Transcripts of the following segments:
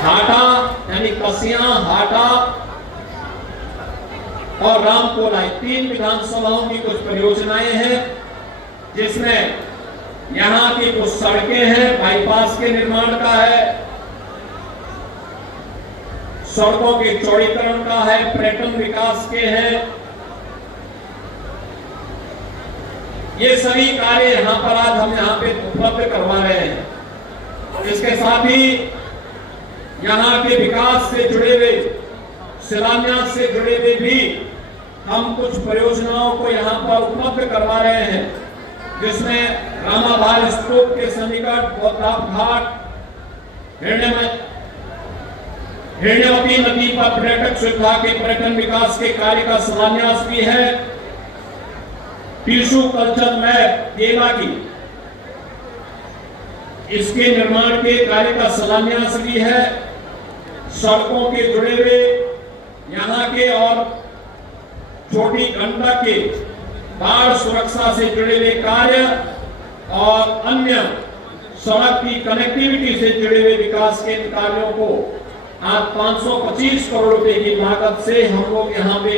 हाटा यानी कसियां, हाटा और रामकोला, 3 विधानसभाओं की कुछ परियोजनाएं हैं, जिसमें यहाँ की कुछ सड़कें हैं, बाईपास के निर्माण का है, सड़कों के चौड़ीकरण का है, पर्यटन विकास के हैं। ये सभी कार्य यहाँ पर आज हम यहाँ पे उपलब्ध करवा रहे हैं। इसके साथ ही यहाँ के विकास से जुड़े हुए, शिलान्यास से जुड़े हुए भी हम कुछ परियोजनाओं को यहाँ पर उपलब्ध करवा रहे हैं, जिसमें रामाभार स्तूप के सन्निकट बौद्धनाथ घाट, हिरण्यवती नदी पर पर्यटक सुविधा के पर्यटन विकास के कार्य का शिलान्यास भी है। टिश्यू कल्चर लैब केला की, इसके निर्माण के कार्य का शिलान्यास भी है। सड़कों के जुड़े हुए यहाँ के और छोटी गंडक के बाढ़ सुरक्षा से जुड़े हुए कार्य और अन्य सड़क की कनेक्टिविटी से जुड़े हुए विकास के कार्यों को आज 525 करोड़ रुपए की लागत से हम लोग यहाँ पे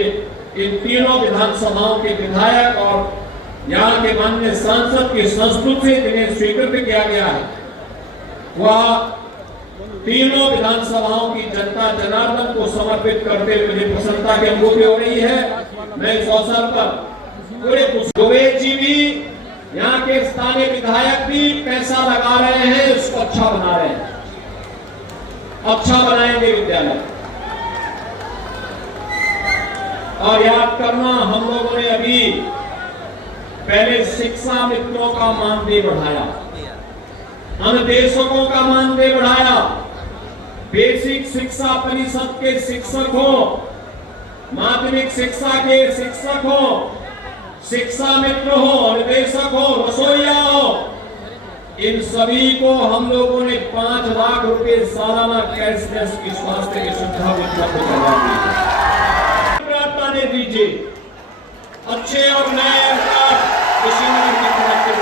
इन तीनों विधानसभाओं के विधायक और यहाँ के माननीय सांसद की संस्तुति से जिन्हें स्वीकृत किया गया है, वह तीनों विधानसभाओं की जनता जनार्दन को समर्पित करते हुए मुझे प्रसन्नता की अनुभूति हो रही है। मैं इस अवसर पर पूरे दुबे जी भी, यहाँ के स्थानीय विधायक भी पैसा लगा रहे हैं, इसको अच्छा बना रहे हैं, अच्छा बनाएंगे विद्यालय। और याद करना, हम लोगों ने अभी पहले शिक्षा मित्रों का मानदेय बढ़ाया, अनुदेशकों का मानदेय बढ़ाया, बेसिक शिक्षा परिषद के शिक्षक हो, माध्यमिक शिक्षा के शिक्षक हो, शिक्षा मित्र हो, अनुदेशक हो, रसोईया हो, इन सभी को हम लोगों ने 5 लाख रुपए सालाना कैशलेस की स्वास्थ्य की सुविधा उपलब्ध करवा दी। प्रार्थना ने दीजिए अच्छे और नए कुशीनगर की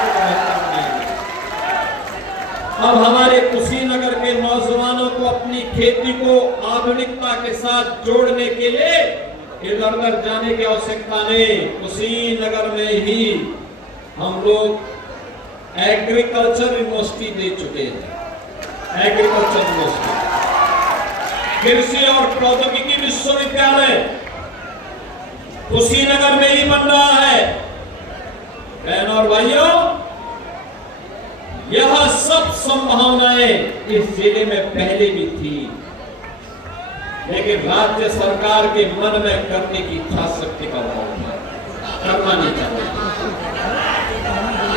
अब हमारे कुशीनगर के नौजवानों को अपनी खेती को आधुनिकता के साथ जोड़ने के लिए इधर उधर जाने की आवश्यकता नहीं। कुशीनगर में ही हम लोग एग्रीकल्चर यूनिवर्सिटी दे चुके हैं। एग्रीकल्चर यूनिवर्सिटी, कृषि और प्रौद्योगिकी विश्वविद्यालय कुशीनगर में ही बन रहा है। बहनों और भाइयों, यह सब संभावनाएं इस जिले में पहले भी थी, लेकिन राज्य सरकार के मन में करने की इच्छा शक्ति का अभाव है, करना नहीं चाहते।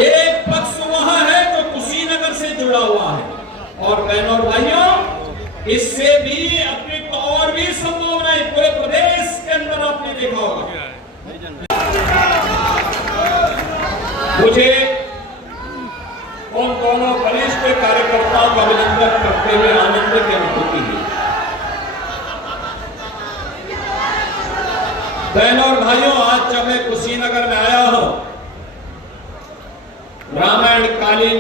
एक पक्ष वह है जो कुशीनगर से जुड़ा हुआ है, और बहनों और भाइयों, इससे भी अतिरिक्त और भी संभावनाएं पूरे प्रदेश के अंदर आपने देखा होगा। मुझे उन दोनों वरिष्ठ कार्यकर्ताओं का अभिनंदन करते हुए आनंद की अनुभूति हुई। बहनों और भाइयों, आज जब मैं कुशीनगर में आया हूं, रामायण कालीन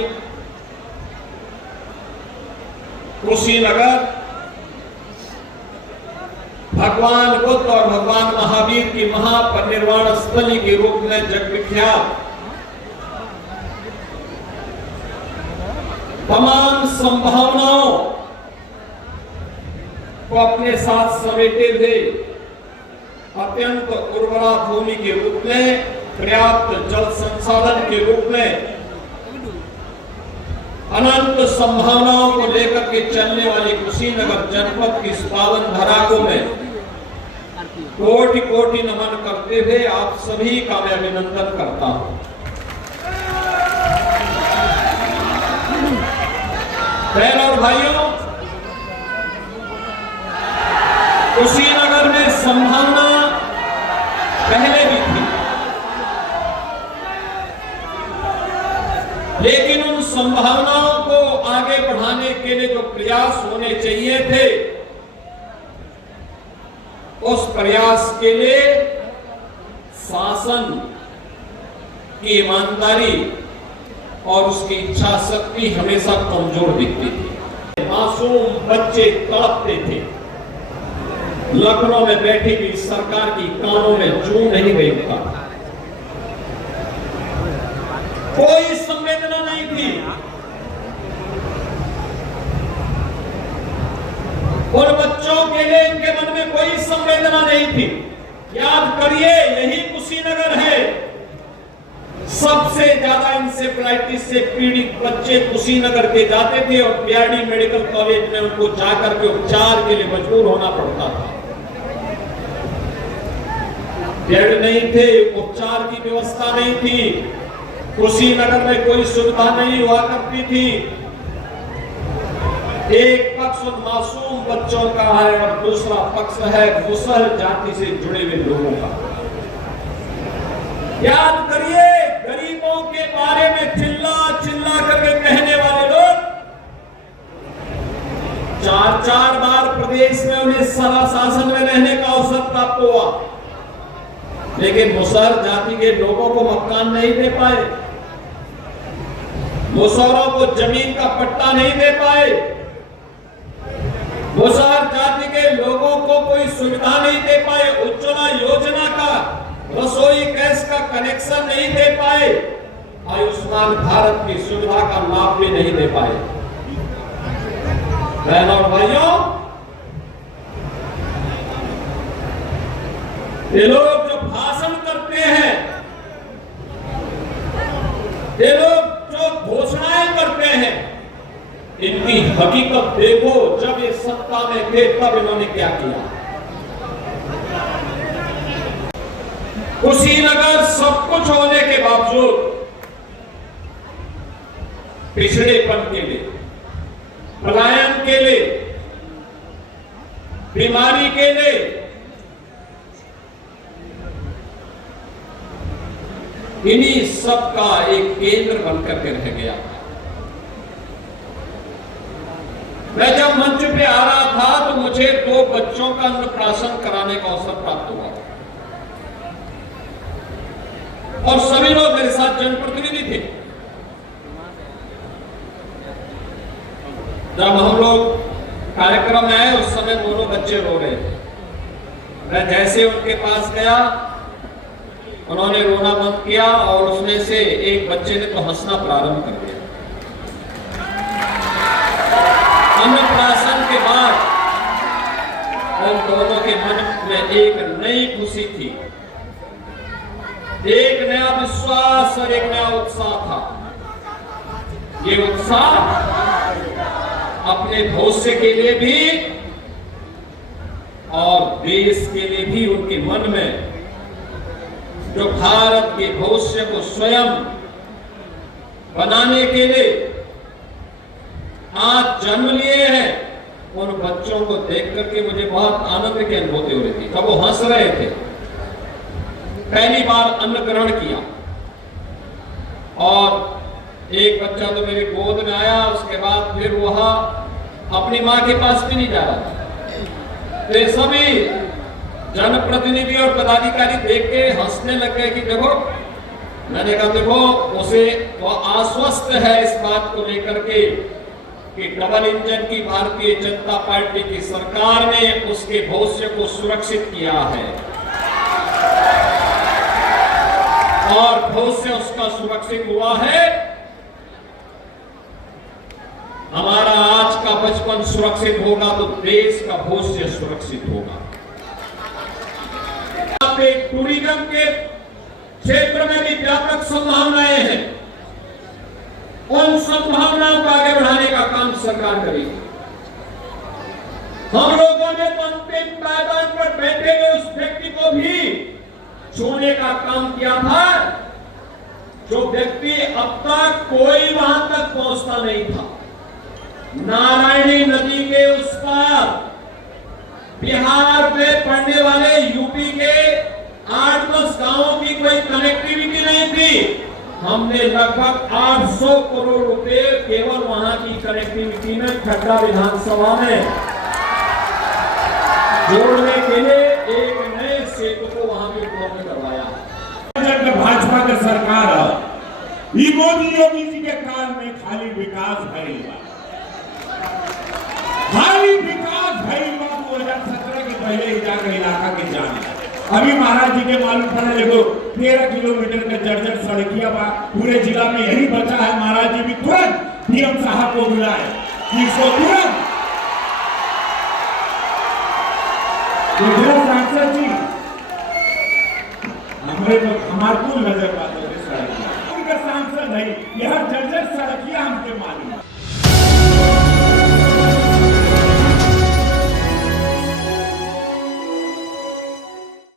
कुशीनगर भगवान बुद्ध और भगवान महावीर की महापरिनिर्वाण स्थली के रूप में जग विख्यात तमाम संभावनाओं को अपने साथ समेटे हुए अत्यंत उर्वरा भूमि के रूप में, पर्याप्त जल संसाधन के रूप में, अनंत संभावनाओं को लेकर के चलने वाली कुशीनगर जनपद की इस पावन धरा को मैं कोटि कोटि नमन करते हुए आप सभी का मैं अभिनंदन करता हूं। बहनों और भाइयों, कुशीनगर में संभावना पहले भी थी, लेकिन उन संभावनाओं को आगे बढ़ाने के लिए जो प्रयास होने चाहिए थे, उस प्रयास के लिए शासन की ईमानदारी और उसकी इच्छा शक्ति हमेशा कमजोर दिखती थी। मासूम बच्चे तड़पते थे। लखनऊ में बैठी हुई सरकार की कानों में जू नहीं गई था, कोई संवेदना नहीं थी। उन बच्चों के लिए इनके मन में कोई संवेदना नहीं थी। याद करिए, यही कुशीनगर है। सबसे ज्यादा इंसेफ्लाइटिस से पीड़ित बच्चे कुशीनगर के जाते थे और बीआरडी मेडिकल कॉलेज में उनको जाकर के उपचार के लिए मजबूर होना पड़ता था। बेड नहीं थे, उपचार की व्यवस्था नहीं थी, कुशीनगर में कोई सुविधा नहीं हुआ करती थी। एक पक्ष उन मासूम बच्चों का है और दूसरा पक्ष है मुसल जाति से जुड़े हुए लोगों का। याद करिए, गरीबों के बारे में चिल्ला चिल्ला करके कहने वाले लोग 4-4 बार प्रदेश में उन्हें सत्ता शासन में रहने का अवसर प्राप्त हुआ, लेकिन मुसहर जाति के लोगों को मकान नहीं दे पाए, मुसहरों को जमीन का पट्टा नहीं दे पाए, मुसहर जाति के लोगों को कोई सुविधा नहीं दे पाए, उज्ज्वला योजना का रसोई गैस का कनेक्शन नहीं दे पाए, आयुष्मान भारत की सुविधा का लाभ भी नहीं दे पाए। बहनों और भाइयों, ये लोग जो भाषण करते हैं, ये लोग जो घोषणाएं करते हैं, इनकी हकीकत देखो। जब ये सत्ता में थे तब इन्होंने क्या किया। कुशीनगर सब कुछ होने के बावजूद पिछड़ेपन के लिए, पलायन के लिए, बीमारी के लिए इन्हीं सब का एक केंद्र बनकर के रह गया। मैं जब मंच पे आ रहा था तो मुझे 2 बच्चों का अन्नप्राशन कराने का अवसर प्राप्त हुआ और सभी लोग मेरे साथ जनप्रतिनिधि थे। जब हम लोग कार्यक्रम में आए उस समय दोनों बच्चे रो रहे थे। मैं जैसे उनके पास गया, उन्होंने रोना बंद किया और उसमें से एक बच्चे ने तो हंसना प्रारंभ कर दिया। अन्नप्राशन के बाद उन दोनों के मन में एक नई खुशी थी, एक नया विश्वास और एक नया उत्साह था। ये उत्साह अपने भविष्य के लिए भी और देश के लिए भी उनके मन में, जो भारत के भविष्य को स्वयं बनाने के लिए आज जन्म लिए हैं, उन बच्चों को देख करके मुझे बहुत आनंद की अनुभूति हो रही थी। तब वो हंस रहे थे, पहली बार अन्न ग्रहण किया और एक बच्चा तो मेरी गोद में आया, उसके बाद फिर वह अपनी मां के पास भी नहीं जा रहा था। तो सभी जनप्रतिनिधि और पदाधिकारी देख के हंसने लग गए कि देखो, मैंने कहा देखो, उसे वो आश्वस्त है इस बात को लेकर के कि डबल इंजन की भारतीय जनता पार्टी की सरकार ने उसके भविष्य को सुरक्षित किया है और भविष्य उसका सुरक्षित हुआ है। हमारा आज का बचपन सुरक्षित होगा तो देश का भविष्य सुरक्षित होगा। टूरिज्म के क्षेत्र में भी व्यापक संभावनाएं हैं, उन संभावनाओं को आगे बढ़ाने का काम सरकार करेगी। हम लोगों ने तो अंतिम पायदान पर बैठे हुए उस व्यक्ति को भी छूने का काम किया था, जो व्यक्ति अब तक कोई वहां तक पहुंचता नहीं था। नारायणी नदी के उस पार बिहार में पड़ने वाले यूपी के 8-10 गांवों की कोई कनेक्टिविटी नहीं थी। हमने लगभग 800 करोड़ रुपए केवल वहां की कनेक्टिविटी में खड्डा विधानसभा में जोड़ने के लिए एक नए सेतु को वहां भी उपलब्ध करवाया। भाजपा की सरकार मोदी योगी जी के काल में खाली विकास भरेगा। खाली विकास भाई 2017 के पहले ही जाकर इलाका के जाने। अभी महाराज जी के मालूम पड़ा देखो 13 किलोमीटर का जर्जर सड़किया बा पूरे जिला में यही बचा है। महाराज जी भी तुरंत डीएम साहब को बुलाए कि इसको तुरंत सांसद जी हमारे कुल नजर बात है सड़किया उनका सांसद नहीं यह जर्जर सड़किया हमके मालूम।